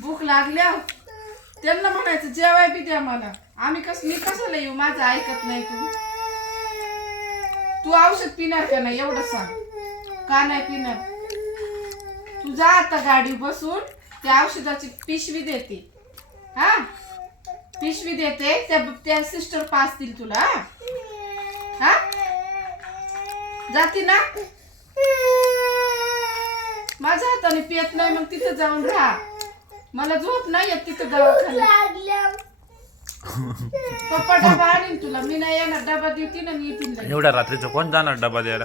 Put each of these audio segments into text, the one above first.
भूक लागल्या त्यांना म्हणायचं जेवाय बी द्या मला. मी कशाला येऊ, माझं ऐकत नाही तू औषध पिणार का नाही एवढं सांग. का नाही पिणार? तू जा आता गाडी बसून त्या औषधाची पिशवी देते. हा पिशवी देते, त्या सिस्टर पाचतील तुला. हा जाती ना. माझ्या हाताने पियत नाही मग तिथं जाऊन राहा. मला झोप नाही येत तिथं दवाखान्यात. पप्पा डबा आणीन तुला. मी नाही येणार. डबा देते ना मी येतील. एवढ्या रात्रीचं कोण जाणार डबा द्यायला?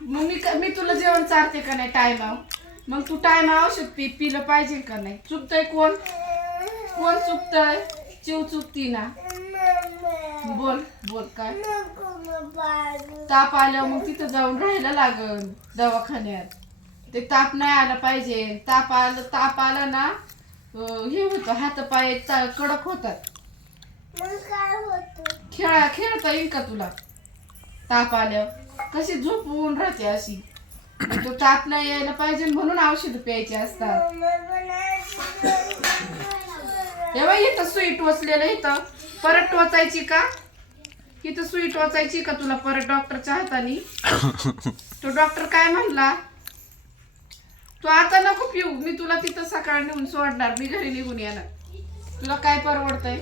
मग मी तुला जेवण चारते का नाही टायमावर. मग तू टाइम औषध पिलं पाहिजे का नाही. चुकतंय कोण चुकतंय? चिव चुकती ना. बोल काय. ताप आल्यावर मग तिथं जाऊन राहायला लागल दवाखान्यात. ते ताप नाही आला पाहिजे. ताप आला ना हे होतं, हात पाय कडक होतात. खेळता येईल का तुला? ताप आल्यावर कशी झोपून राहते अशी. तो ताप नाही यायला पाहिजे म्हणून औषध प्यायचे असतात. एवढा इथं सुई टोचलेलं. इथं परत टोचायची का? इथं सुई टोचायची का तुला परत डॉक्टरच्या हाताने? तो डॉक्टर काय म्हणला? तू आता नको पिऊ. मी तुला तिथं सकाळ नेऊन सोडणार. मी घरी निघून येणार. तुला काय परवडतंय?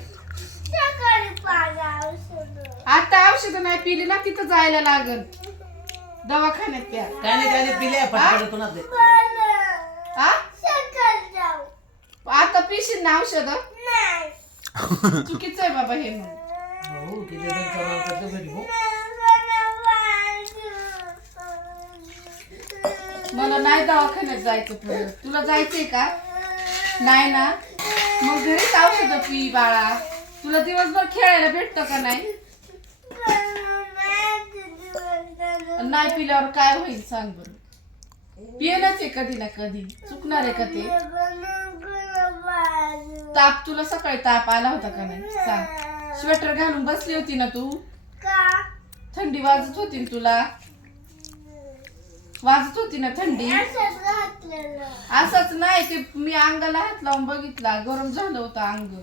आता औषध नाही पिली ना तिथं जायला लागल दवाखान्यात. त्या आता पिशील ना औषध? चुकीचं आहे बाबा हे. मग मला नाही दवाखान्यात जायचं. तुला जायचंय का? नाही ना. मग घरीच औषध पी बाळा. तुला दिवसभर खेळायला भेटतं का नाही? नाही पिल्यावर काय होईल सांग बरं. पियलाच आहे कधी ना कधी. चुकणार आहे का ते? ताप तुला सकाळी ताप आला होता का नाही सांग. स्वेटर घालून बसली होती ना तू. थंडी वाजत होती ना तुला. वाजत होती ना थंडी. असंच नाही ते मी अंगाला हात लावून बघितला. गरम झालं होतं अंग.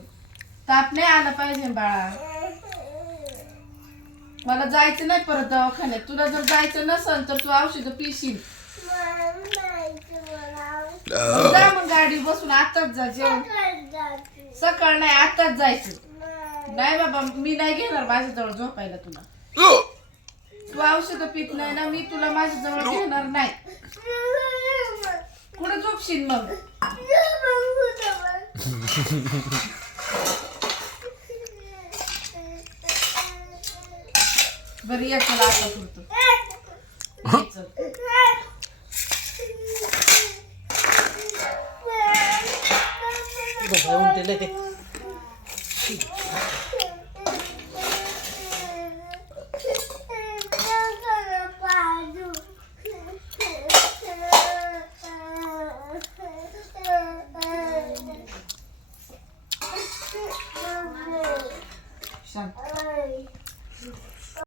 ताप नाही आला पाहिजे बाळा. मला जायचं नाही परत दवाखान्यात. तुला जर जायचं नसेल तर तू औषध पिशील. जा मग गाडी बसून आताच जा. जेवण सकाळ नाही आताच जायचं. नाही बाबा मी नाही घेणार माझ्याजवळ झोपायला तुला. तू औषध पित नाही ना. मी तुला माझ्याजवळ घेणार नाही. कुठं झोपशील मग? बरं ये चला आता पुरतं. ते